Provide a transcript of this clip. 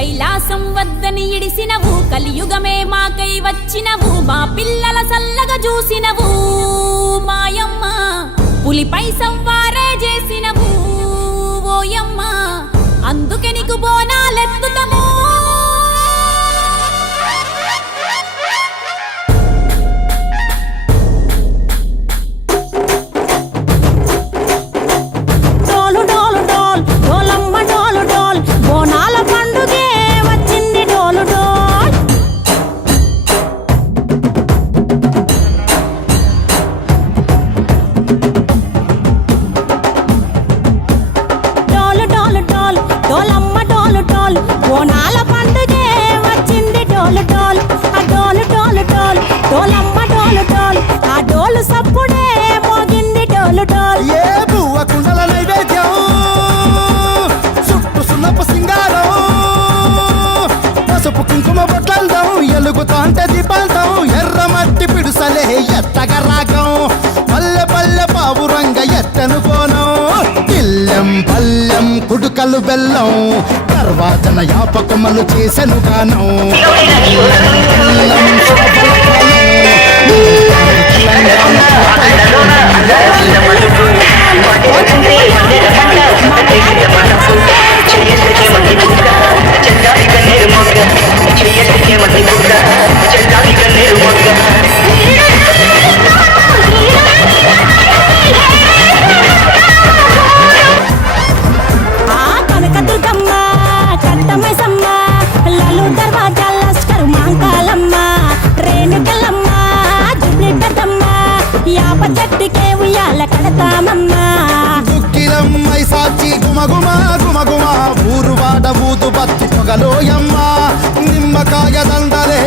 కైలాసం వద్దని ఇడిసినవు కలియుగమే మాకై వచ్చినవు మా పిల్లల సల్లగా చూసినవు మాయమ్మ పులిపై సవ్వారే చేసినవు ఓయమ్మ అందుకే నీకు బోనాలెత్తుతము కుంకుమ బొట్లందం ఎలుగుతాంటే దీపాంతం ఎర్రమట్టి పిడుసలే ఎత్తగ రాగం పల్లె పల్లె పావురంగ ఎత్తను కోనం పిల్లెం పల్లెం కుడుకలు బెల్లం తర్వాతన యాపకమలు చేసెను గానం దుక్కిలమ్మై సాచి గుమగుమ గుమగుమ ఊరు వాడ ఊదు బత్తి పొగలోయమ్మ నిమ్మకాయ దండలే